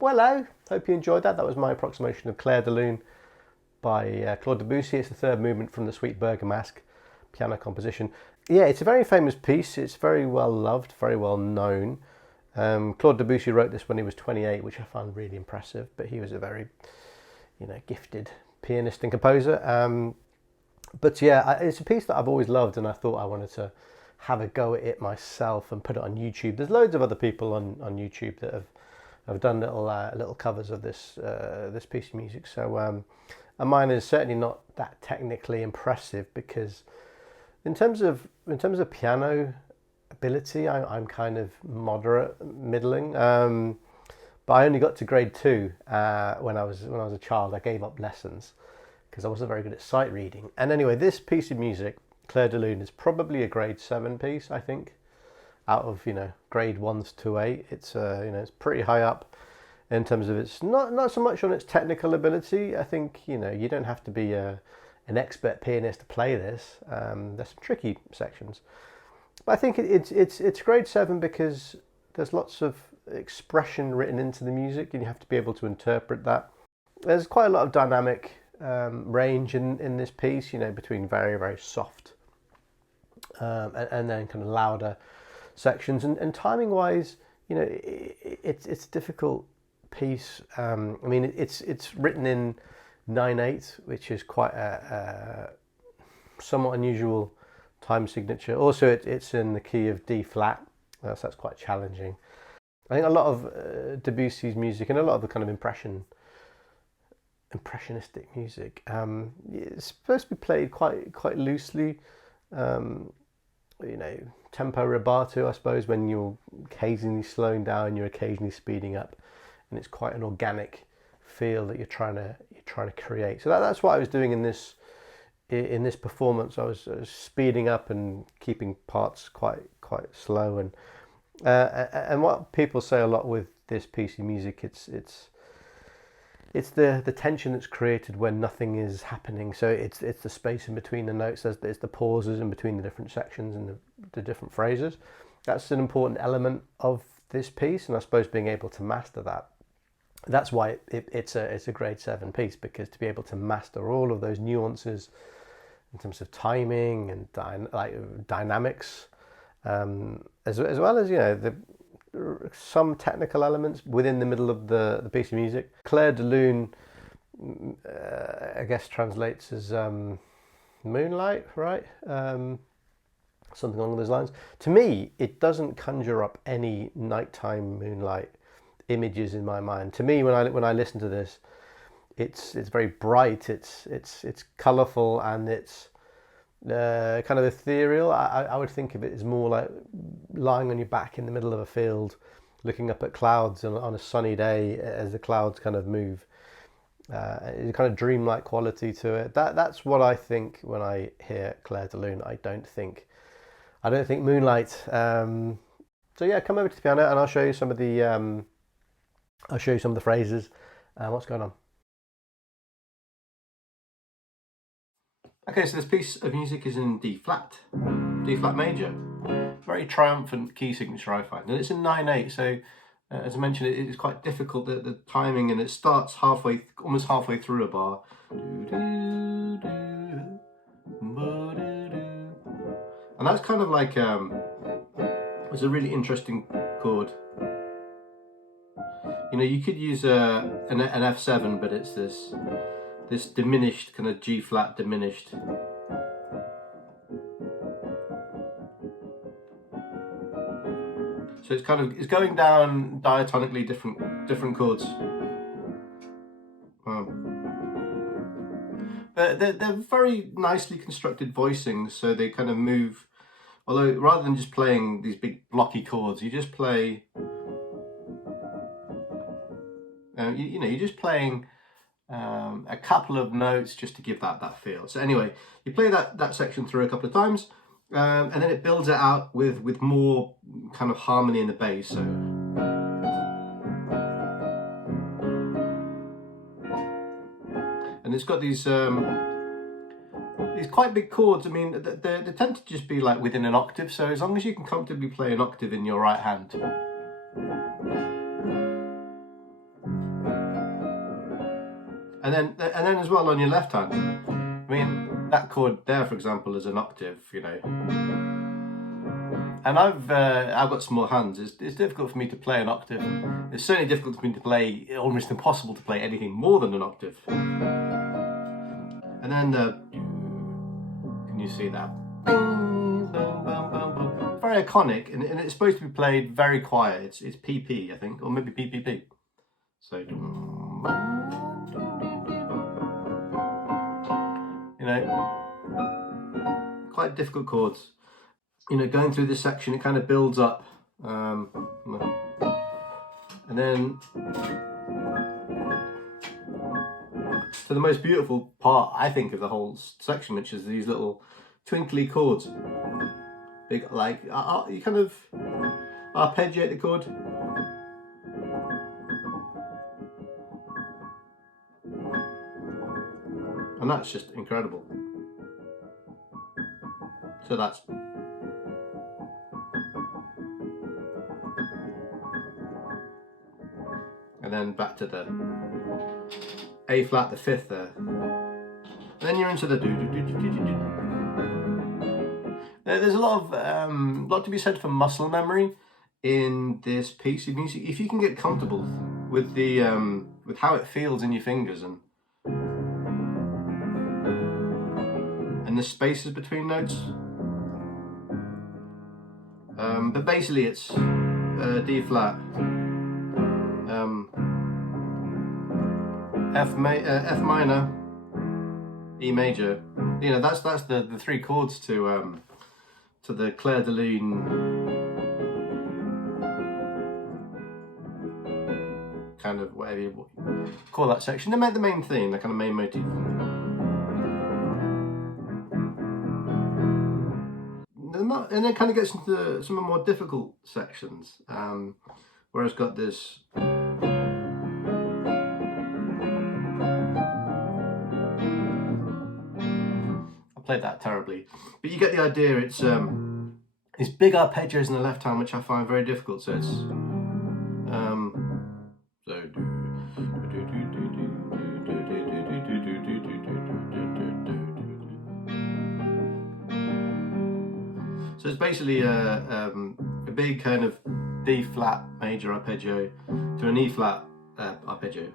Well, hello, hope you enjoyed that. That was my approximation of Clair De Lune by Claude Debussy. It's the third movement from the Sweet Bergamasque piano composition. Yeah, it's a very famous piece. It's very well loved, very well known. Claude Debussy wrote this when he was 28, which I found really impressive, but he was a very, gifted pianist and composer. But yeah, it's a piece that I've always loved, and I thought I wanted to have a go at it myself and put it on YouTube. There's loads of other people on YouTube that have done little covers of this piece of music. So and mine is certainly not that technically impressive, because in terms of piano ability, I'm kind of middling. But I only got to grade 2 when I was a child. I gave up lessons because I wasn't very good at sight reading. And anyway, this piece of music, Clair De Lune, is probably a grade 7 piece, I think. Out of grade 1s to 8, it's it's pretty high up in terms of its not so much on its technical ability. I think you don't have to be an expert pianist to play this. There's some tricky sections, but I think it's grade 7 because there's lots of expression written into the music, and you have to be able to interpret that. There's quite a lot of dynamic range in this piece, between very, very soft and then kind of louder sections, and timing wise, it's a difficult piece. I mean, it's written in 9/8, which is quite a somewhat unusual time signature. Also, it's in the key of D flat, so that's quite challenging. I think a lot of Debussy's music and a lot of the kind of impressionistic music, it's supposed to be played quite loosely. Tempo rubato, I suppose, when you're occasionally slowing down, you're occasionally speeding up, and it's quite an organic feel that you're trying to create. So that's what I was doing in this performance. I was speeding up and keeping parts quite slow, and what people say a lot with this piece of music, it's the tension that's created when nothing is happening. So it's the space in between the notes. There's the pauses in between the different sections and the different phrases. That's an important element of this piece, and I suppose being able to master that. That's why it's a grade 7 piece, because to be able to master all of those nuances in terms of timing and dynamics, as well as some technical elements within the middle of the piece of music. Clair De Lune, I guess, translates as moonlight, right? Something along those lines. To me, it doesn't conjure up any nighttime moonlight images in my mind. To me, when I listen to this, It's very bright. It's colourful, and it's kind of ethereal. I would think of it as more like lying on your back in the middle of a field, looking up at clouds on a sunny day as the clouds kind of move. It's a kind of dreamlike quality to it. That's what I think when I hear Clair De Lune. I don't think Moonlight. So yeah, come over to the piano and I'll show you some of the phrases and what's going on. Okay, so this piece of music is in D flat major. Very triumphant key signature, I find, and it's in 9/8. So as I mentioned, it is quite difficult, the timing, and it starts almost halfway through a bar. And that's kind of like, it's a really interesting chord. You know, you could use an F7, but it's this diminished, kind of G flat diminished. So it's going down diatonically different chords. But they're very nicely constructed voicings, so they kind of move. Although rather than just playing these big blocky chords, you just play. You're just playing a couple of notes just to give that feel. So anyway, you play that section through a couple of times. And then it builds it out with more kind of harmony in the bass. So, and it's got these quite big chords. I mean, they tend to just be like within an octave. So as long as you can comfortably play an octave in your right hand, and then as well on your left hand. I mean, that chord there, for example, is an octave, you know. And I've got small hands. It's difficult for me to play an octave. It's certainly difficult for me to play, almost impossible to play anything more than an octave. And then can you see that? Very iconic, and it's supposed to be played very quiet. It's PP, I think, or maybe PPP. So. You know, quite difficult chords. You know, going through this section, it kind of builds up, and then to the most beautiful part, I think, of the whole section, which is these little twinkly chords. Big, like you kind of arpeggiate the chord. And that's just incredible. So that's. And then back to the A flat, the fifth there. And then you're into the do. There's a lot to be said for muscle memory in this piece of music. If you can get comfortable with the with how it feels in your fingers and the spaces between notes. But basically it's D flat, F minor, E major. You know, that's the three chords to the Clair De Lune kind of whatever you call that section. They make the main theme, the kind of main motif. And then kind of gets into some of the more difficult sections, where it's got this. I played that terribly, but you get the idea. It's big arpeggios in the left hand, which I find very difficult. So it's So it's basically a big kind of D flat major arpeggio to an E flat arpeggio.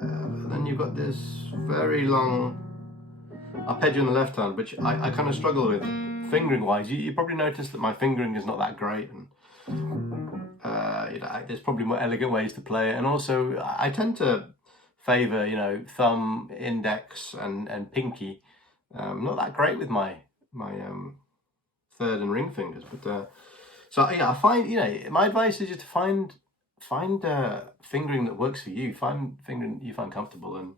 And then you've got this very long arpeggio in the left hand, which I kind of struggle with fingering wise. You probably noticed that my fingering is not that great, and you know, there's probably more elegant ways to play it. And also I tend to favour, you know, thumb, index and pinky. Not that great with my third and ring fingers, but so yeah, I find, you know, my advice is just to find fingering that works for you. Find fingering you find comfortable and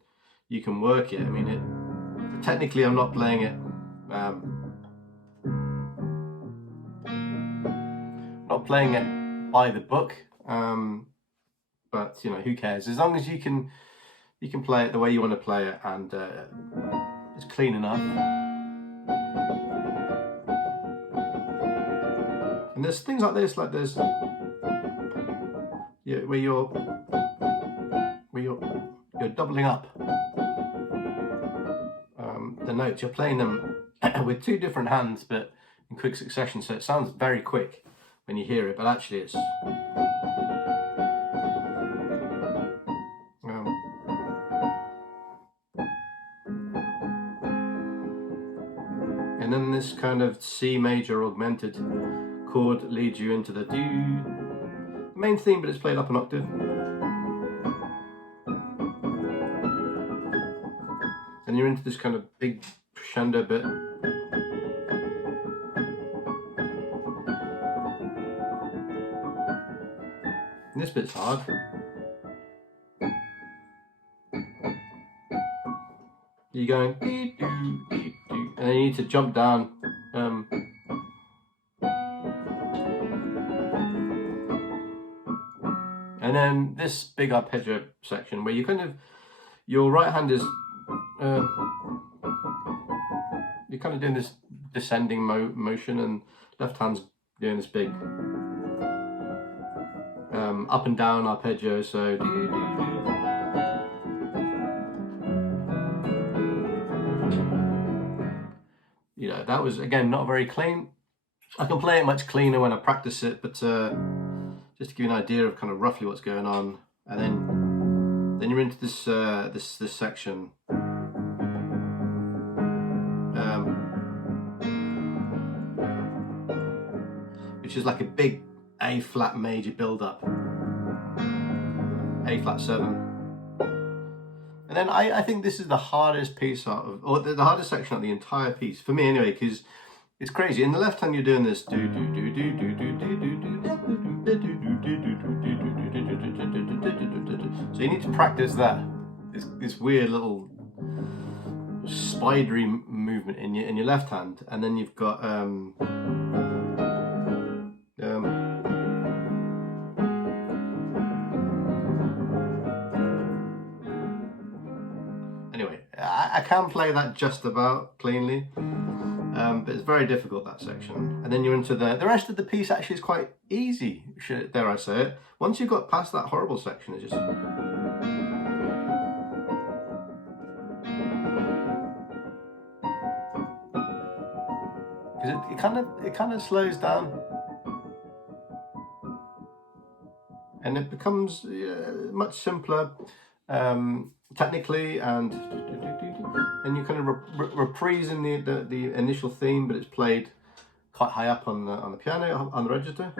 you can work it. I mean, technically I'm not playing it by the book, but you know, who cares? As long as you can play it the way you want to play it, and it's clean enough. And there's things like this, like there's where you're doubling up the notes. You're playing them with two different hands, but in quick succession. So it sounds very quick when you hear it, but actually it's and then this kind of C major augmented chord leads you into the main theme, but it's played up an octave. And you're into this kind of big crescendo bit. And this bit's hard. You're going dee doo dee doo, and then you need to jump down. And then this big arpeggio section where you kind of, your right hand is, you're kind of doing this descending motion, and left hand's doing this big up and down arpeggio. So you know, that was again not very clean. I can play it much cleaner when I practice it, but just to give you an idea of kind of roughly what's going on. And then you're into this this section, which is like a big A flat major build up, A flat 7. And then I think this is the hardest piece out of, or the hardest section of the entire piece for me anyway, because it's crazy. In the left hand you're doing this do do do do do do do do do. So you need to practice that. This weird little spidery movement in your left hand, and then you've got anyway, I can play that just about cleanly. But it's very difficult, that section. And then you're into the rest of the piece. Actually is quite easy, dare I say it. Once you've got past that horrible section, it's just because it kind of slows down, and it becomes much simpler technically, and you kind of reprising the initial theme, but it's played quite high up on the piano, on the register.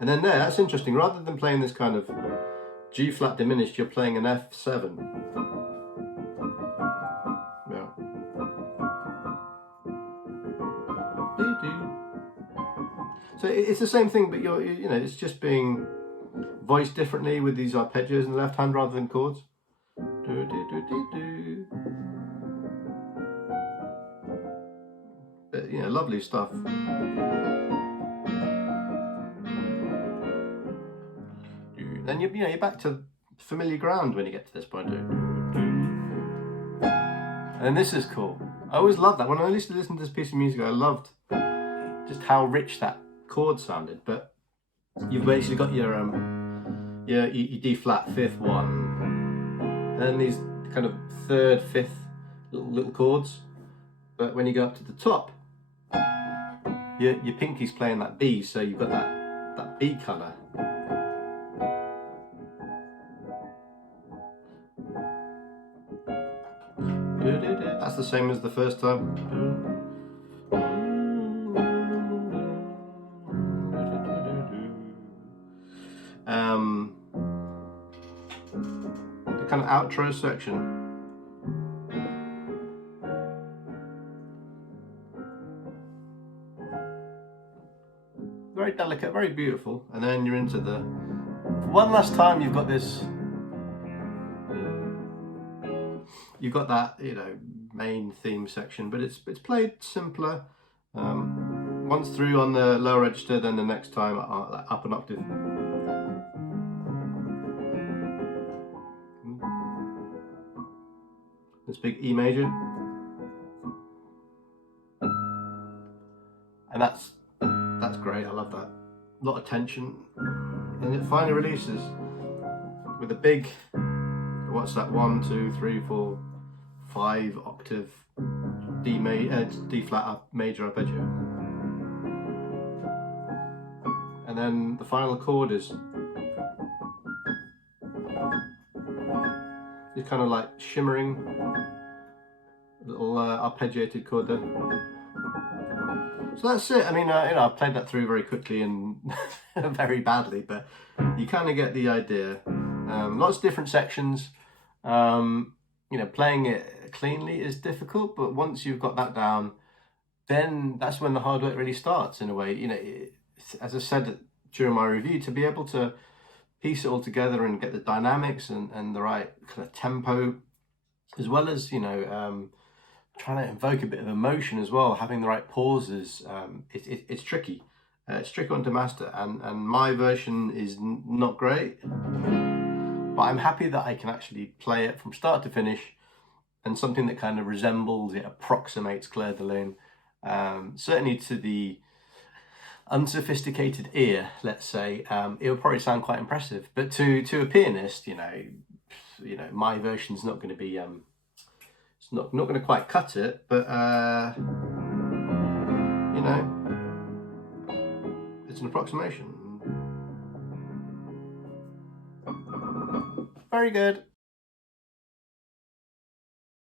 And then there, that's interesting. Rather than playing this kind of G flat diminished, you're playing an F7. Yeah. So it's the same thing, but you know, it's just being voiced differently with these arpeggios in the left hand rather than chords. But, you know, lovely stuff. Then you're back to familiar ground when you get to this point. And this is cool. I always loved that. When I used to listen to this piece of music, I loved just how rich that chord sounded. But you've basically got your D flat 5th one, and then these kind of 3rd, 5th little chords. But when you go up to the top, your pinky's playing that B, so you've got that B colour. That's the same as the first time. The kind of outro section. Very delicate, very beautiful, and then you're into the. One last time, you've got this. You've got that, you know, main theme section, but it's played simpler. Once through on the lower register, then the next time up an octave. This big E major, and that's great. I love that. A lot of tension, and it finally releases with a big. What's that? 1, 2, 3, 4, 5 octave D flat major arpeggio, and then the final chord is kind of like shimmering little arpeggiated chord there. So that's it. I mean, you know, I played that through very quickly and very badly, but you kind of get the idea. Lots of different sections. You know, playing it cleanly is difficult, but once you've got that down, then that's when the hard work really starts in a way. You know, as I said during my review, to be able to piece it all together and get the dynamics and the right kind of tempo, as well as, you know, trying to invoke a bit of emotion as well, having the right pauses, it's tricky. It's tricky one to master, and my version is not great. But I'm happy that I can actually play it from start to finish, and something that kind of resembles, it approximates Clair De Lune. Certainly to the unsophisticated ear, let's say, it will probably sound quite impressive. But to a pianist, you know, my version's not going to be, it's not going to quite cut it. But you know, it's an approximation. Very good.